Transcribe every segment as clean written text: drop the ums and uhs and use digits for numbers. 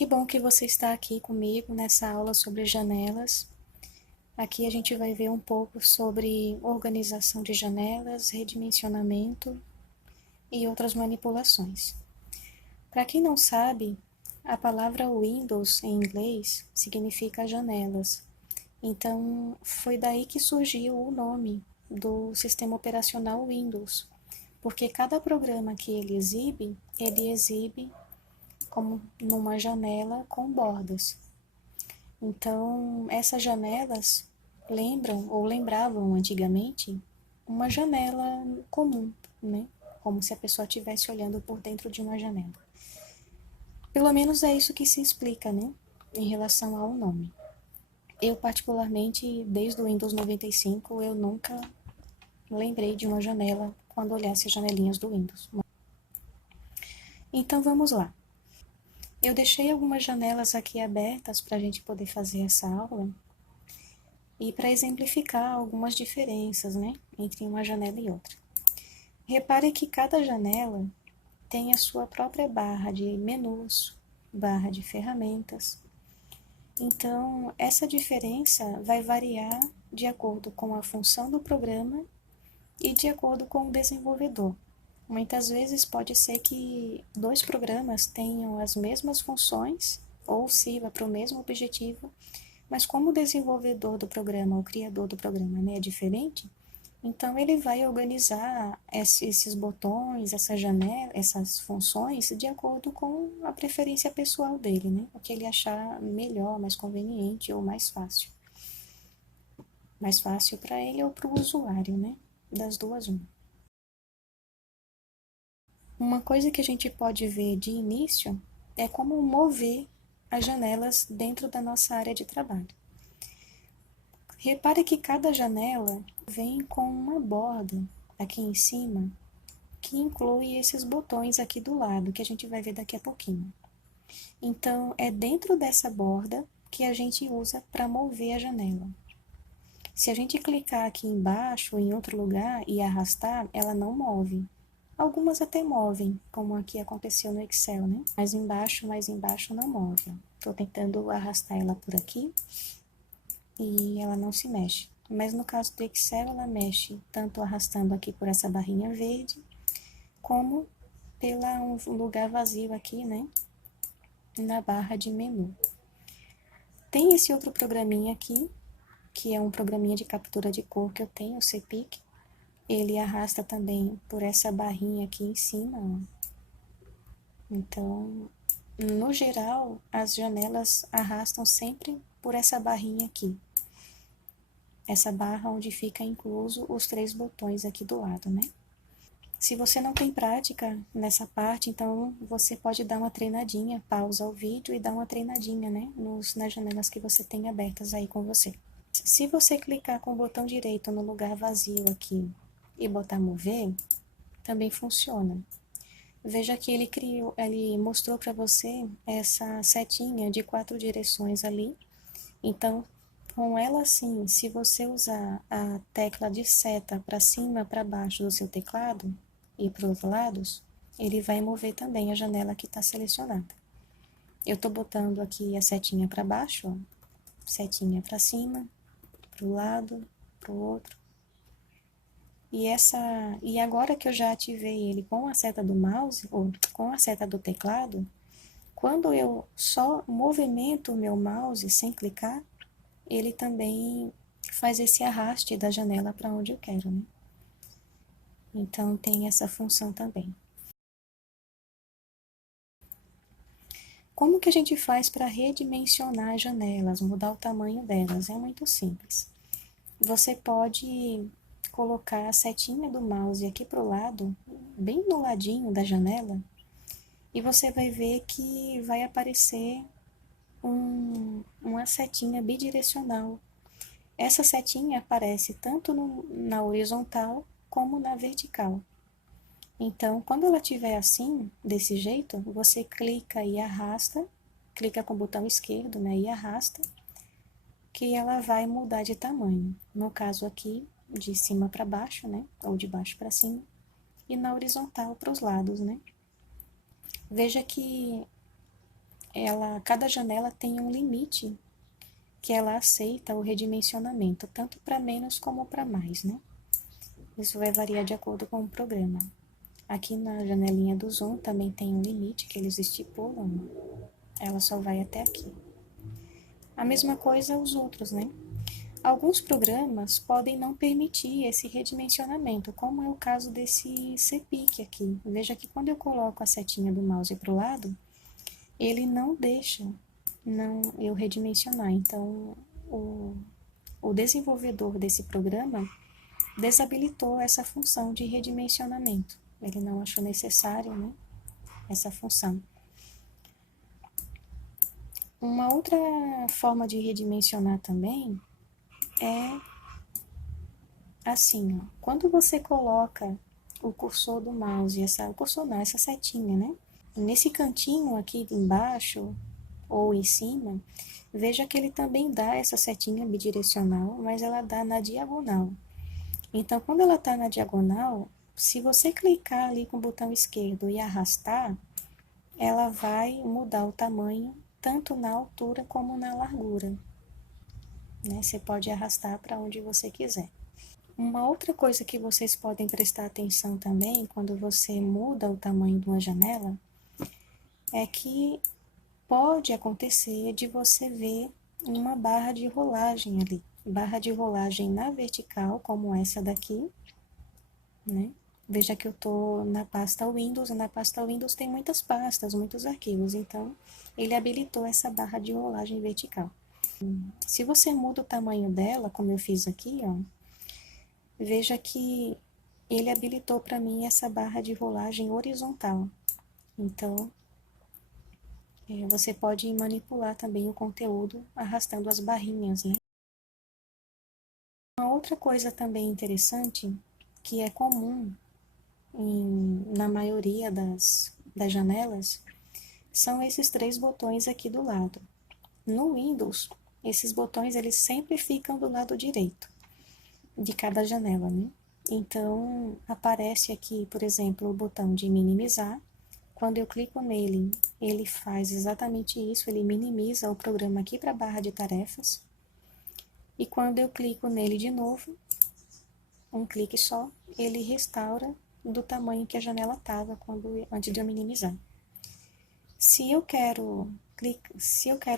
Que bom que você está aqui comigo nessa aula sobre janelas. Aqui a gente vai ver um pouco sobre organização de janelas, redimensionamento e outras manipulações. Para quem não sabe, a palavra Windows em inglês significa janelas. Então, foi daí que surgiu o nome do sistema operacional Windows, porque cada programa que ele exibe como numa janela com bordas. Então, essas janelas lembram ou lembravam antigamente uma janela comum, né? Como se a pessoa estivesse olhando por dentro de uma janela. Pelo menos é isso que se explica, né? Em relação ao nome. Eu, particularmente, desde o Windows 95, eu nunca lembrei de uma janela quando olhasse as janelinhas do Windows. Então, vamos lá. Eu deixei algumas janelas aqui abertas para a gente poder fazer essa aula e para exemplificar algumas diferenças, né, entre uma janela e outra. Repare que cada janela tem a sua própria barra de menus, barra de ferramentas. Então, essa diferença vai variar de acordo com a função do programa e de acordo com o desenvolvedor. Muitas vezes pode ser que dois programas tenham as mesmas funções ou sirva para o mesmo objetivo, mas como o desenvolvedor do programa, o criador do programa, né, é diferente, então ele vai organizar esses botões, essa janela, essas funções de acordo com a preferência pessoal dele, né? O que ele achar melhor, mais conveniente ou mais fácil. Mais fácil para ele ou para o usuário, né? Das duas, uma. Uma coisa que a gente pode ver de início é como mover as janelas dentro da nossa área de trabalho. Repare que cada janela vem com uma borda aqui em cima que inclui esses botões aqui do lado, que a gente vai ver daqui a pouquinho. Então, é dentro dessa borda que a gente usa para mover a janela. Se a gente clicar aqui embaixo ou em outro lugar e arrastar, ela não move. Algumas até movem, como aqui aconteceu no Excel, né? Mais embaixo não move. Estou tentando arrastar ela por aqui e ela não se mexe. Mas no caso do Excel, ela mexe tanto arrastando aqui por essa barrinha verde, como pela um lugar vazio aqui, né? Na barra de menu. Tem esse outro programinha aqui, que é um programinha de captura de cor que eu tenho, o CPIC. Ele arrasta também por essa barrinha aqui em cima, ó. Então, no geral, as janelas arrastam sempre por essa barrinha aqui. Essa barra onde fica incluso os três botões aqui do lado, né? Se você não tem prática nessa parte, então você pode dar uma treinadinha, pausa o vídeo e dar uma treinadinha, né? Nas janelas que você tem abertas aí com você. Se você clicar com o botão direito no lugar vazio aqui e botar mover, também funciona. Veja que ele mostrou para você essa setinha de 4 direções ali. Então, com ela assim, se você usar a tecla de seta para cima, para baixo do seu teclado e para os lados, ele vai mover também a janela que está selecionada. Eu estou botando aqui a setinha para baixo, ó, setinha para cima, para o lado, para o outro. E agora que eu já ativei ele com a seta do mouse, ou com a seta do teclado, quando eu só movimento o meu mouse sem clicar, ele também faz esse arraste da janela para onde eu quero, né? Então tem essa função também. Como que a gente faz para redimensionar as janelas, mudar o tamanho delas? É muito simples. Você pode colocar a setinha do mouse aqui para o lado, bem no ladinho da janela, e você vai ver que vai aparecer uma setinha bidirecional. Essa setinha aparece tanto na horizontal como na vertical. Então, quando ela estiver assim, desse jeito, você clica e arrasta, clica com o botão esquerdo, né, e arrasta, que ela vai mudar de tamanho. No caso aqui, de cima para baixo, né, ou de baixo para cima, e na horizontal para os lados, né. Veja que cada janela tem um limite que ela aceita o redimensionamento, tanto para menos como para mais, né? Isso vai variar de acordo com o programa. Aqui na janelinha do Zoom também tem um limite que eles estipulam, ela só vai até aqui. A mesma coisa os outros, né? Alguns programas podem não permitir esse redimensionamento, como é o caso desse CPIC aqui. Veja que quando eu coloco a setinha do mouse para o lado, ele não deixa eu redimensionar. Então, o desenvolvedor desse programa desabilitou essa função de redimensionamento. Ele não achou necessário, né, essa função. Uma outra forma de redimensionar também é assim, ó. Quando você coloca o cursor do mouse, o cursor não, essa setinha, né? Nesse cantinho aqui embaixo ou em cima, veja que ele também dá essa setinha bidirecional, mas ela dá na diagonal. Então, quando ela está na diagonal, se você clicar ali com o botão esquerdo e arrastar, ela vai mudar o tamanho tanto na altura como na largura, né? Você pode arrastar para onde você quiser. Uma outra coisa que vocês podem prestar atenção também quando você muda o tamanho de uma janela é que pode acontecer de você ver uma barra de rolagem ali. Barra de rolagem na vertical, como essa daqui, né? Veja que eu estou na pasta Windows, e na pasta Windows tem muitas pastas, muitos arquivos, então ele habilitou essa barra de rolagem vertical. Se você muda o tamanho dela, como eu fiz aqui, ó, veja que ele habilitou para mim essa barra de rolagem horizontal. Então, você pode manipular também o conteúdo arrastando as barrinhas, né? Uma outra coisa também interessante, que é comum na maioria das janelas, são esses três botões aqui do lado. No Windows, esses botões eles sempre ficam do lado direito de cada janela, né? Então, aparece aqui, por exemplo, o botão de minimizar. Quando eu clico nele, ele faz exatamente isso, ele minimiza o programa aqui para a barra de tarefas. E quando eu clico nele de novo, um clique só, ele restaura do tamanho que a janela estava antes de eu minimizar. Se eu quero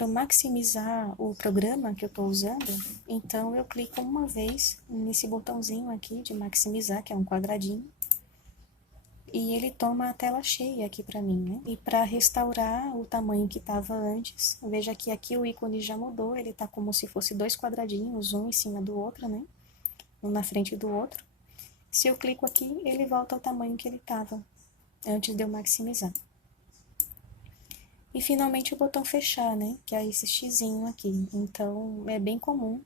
maximizar o programa que eu estou usando, então eu clico uma vez nesse botãozinho aqui de maximizar, que é um quadradinho, e ele toma a tela cheia aqui para mim, né? E para restaurar o tamanho que estava antes, veja que aqui o ícone já mudou, ele está como se fosse dois quadradinhos, um em cima do outro, né? Um na frente do outro. Se eu clico aqui, ele volta ao tamanho que ele estava antes de eu maximizar. E finalmente o botão fechar, né? Que é esse xizinho aqui. Então é bem comum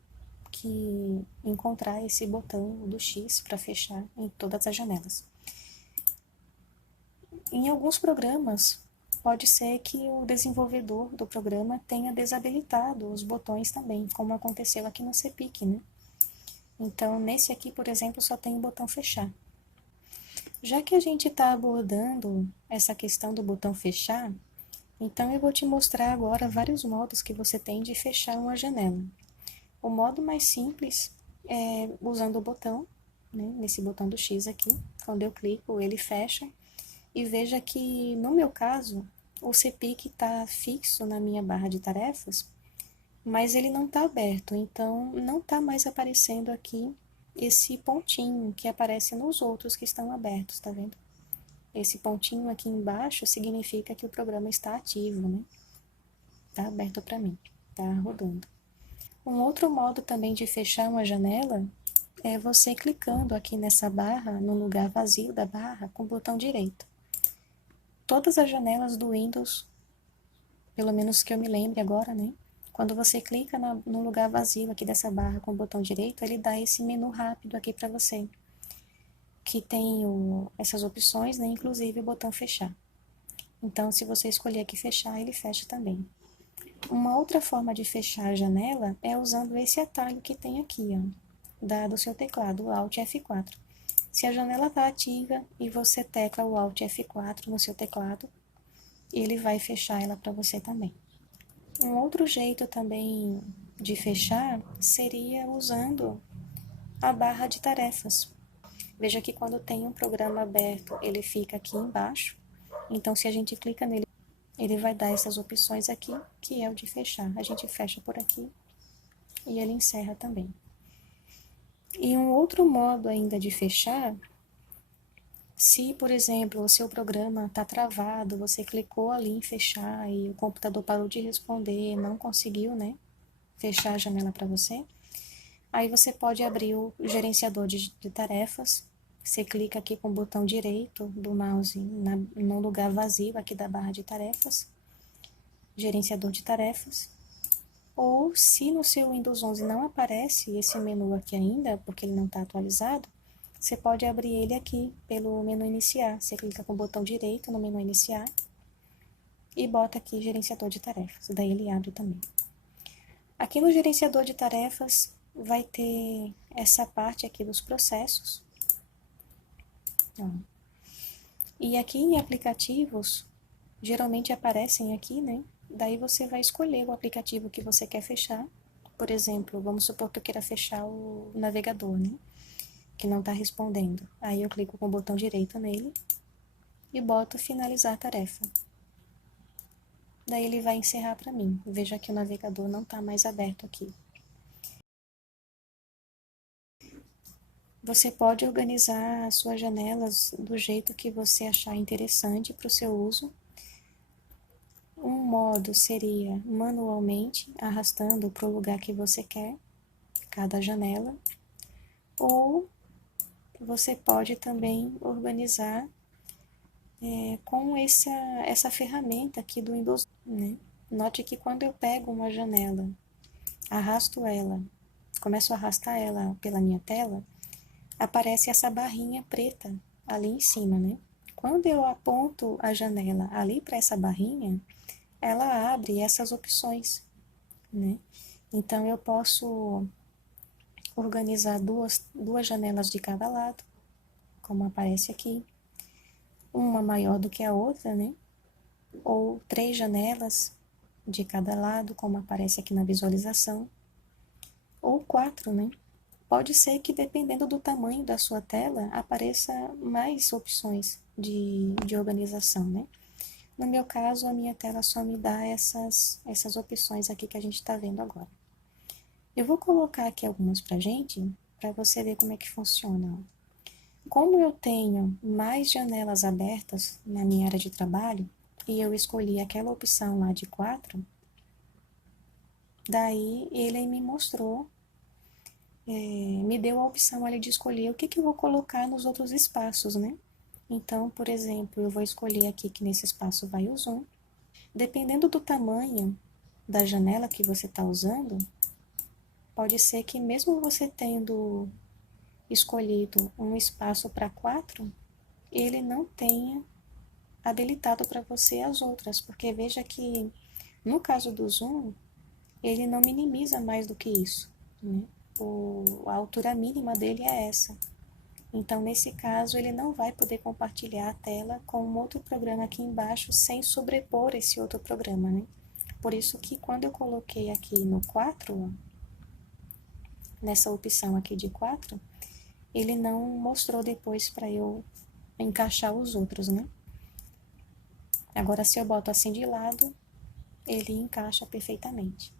que encontrar esse botão do X para fechar em todas as janelas. Em alguns programas, pode ser que o desenvolvedor do programa tenha desabilitado os botões também, como aconteceu aqui no CPIC, né? Então, nesse aqui, por exemplo, só tem o botão fechar. Já que a gente está abordando essa questão do botão fechar, então eu vou te mostrar agora vários modos que você tem de fechar uma janela. O modo mais simples é usando o botão, né, nesse botão do X aqui. Quando eu clico, ele fecha. E veja que, no meu caso, o CPIC está fixo na minha barra de tarefas, mas ele não está aberto. Então, não está mais aparecendo aqui esse pontinho que aparece nos outros que estão abertos, tá vendo? Esse pontinho aqui embaixo significa que o programa está ativo, né? Está aberto para mim, está rodando. Um outro modo também de fechar uma janela é você clicando aqui nessa barra, no lugar vazio da barra, com o botão direito. Todas as janelas do Windows, pelo menos que eu me lembre agora, né? Quando você clica no lugar vazio aqui dessa barra com o botão direito, ele dá esse menu rápido aqui para você, que tem essas opções, né? Inclusive o botão fechar. Então, se você escolher aqui fechar, ele fecha também. Uma outra forma de fechar a janela é usando esse atalho que tem aqui, ó, do seu teclado, o Alt F4. Se a janela está ativa e você tecla o Alt F4 no seu teclado, ele vai fechar ela para você também. Um outro jeito também de fechar seria usando a barra de tarefas. Veja que quando tem um programa aberto, ele fica aqui embaixo. Então, se a gente clica nele, ele vai dar essas opções aqui, que é o de fechar. A gente fecha por aqui e ele encerra também. E um outro modo ainda de fechar, se, por exemplo, o seu programa está travado, você clicou ali em fechar e o computador parou de responder, não conseguiu, né, fechar a janela para você, aí você pode abrir o gerenciador de tarefas. Você clica aqui com o botão direito do mouse no lugar vazio aqui da barra de tarefas, gerenciador de tarefas. Ou se no seu Windows 11 não aparece esse menu aqui ainda, porque ele não está atualizado, você pode abrir ele aqui pelo menu iniciar. Você clica com o botão direito no menu iniciar e bota aqui gerenciador de tarefas. Daí ele abre também. Aqui no gerenciador de tarefas vai ter essa parte aqui dos processos. Ó. E aqui em aplicativos, geralmente aparecem aqui, né? Daí você vai escolher o aplicativo que você quer fechar. Por exemplo, vamos supor que eu queira fechar o navegador, né? Que não está respondendo. Aí eu clico com o botão direito nele e boto finalizar a tarefa. Daí ele vai encerrar para mim. Veja que o navegador não está mais aberto aqui. Você pode organizar as suas janelas do jeito que você achar interessante para o seu uso. Um modo seria manualmente, arrastando para o lugar que você quer, cada janela. Ou você pode também organizar com essa ferramenta aqui do Windows, né? Note que quando eu pego uma janela, arrasto ela, começo a arrastar ela pela minha tela, aparece essa barrinha preta ali em cima, né? Quando eu aponto a janela ali para essa barrinha, ela abre essas opções, né? Então eu posso organizar duas janelas de cada lado, como aparece aqui, uma maior do que a outra, né? Ou 3 janelas de cada lado, como aparece aqui na visualização, ou 4, né? Pode ser que, dependendo do tamanho da sua tela, apareça mais opções de organização, né? No meu caso, a minha tela só me dá essas opções aqui que a gente está vendo agora. Eu vou colocar aqui algumas pra gente, para você ver como é que funciona. Como eu tenho mais janelas abertas na minha área de trabalho, e eu escolhi aquela opção lá de 4, daí ele me mostrou, me deu a opção ali de escolher o que eu vou colocar nos outros espaços, né? Então, por exemplo, eu vou escolher aqui que nesse espaço vai o zoom. Dependendo do tamanho da janela que você está usando, pode ser que mesmo você tendo escolhido um espaço para 4, ele não tenha habilitado para você as outras, porque veja que no caso do zoom, ele não minimiza mais do que isso, né? A altura mínima dele é essa. Então, nesse caso, ele não vai poder compartilhar a tela com um outro programa aqui embaixo sem sobrepor esse outro programa, né? Por isso que quando eu coloquei aqui no 4, nessa opção aqui de 4, ele não mostrou depois para eu encaixar os outros, né? Agora, se eu boto assim de lado, ele encaixa perfeitamente.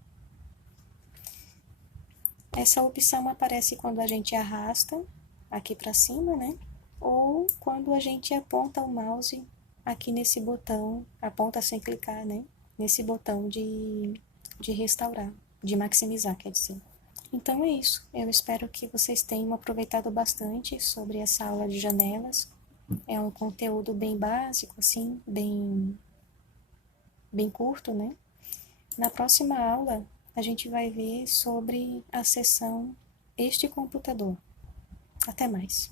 Essa opção aparece quando a gente arrasta aqui para cima, né? Ou quando a gente aponta o mouse aqui nesse botão, aponta sem clicar, né? Nesse botão de restaurar, de maximizar, quer dizer. Então é isso. Eu espero que vocês tenham aproveitado bastante sobre essa aula de janelas. É um conteúdo bem básico, assim, bem curto, né? Na próxima aula, a gente vai ver sobre a seção Este Computador. Até mais!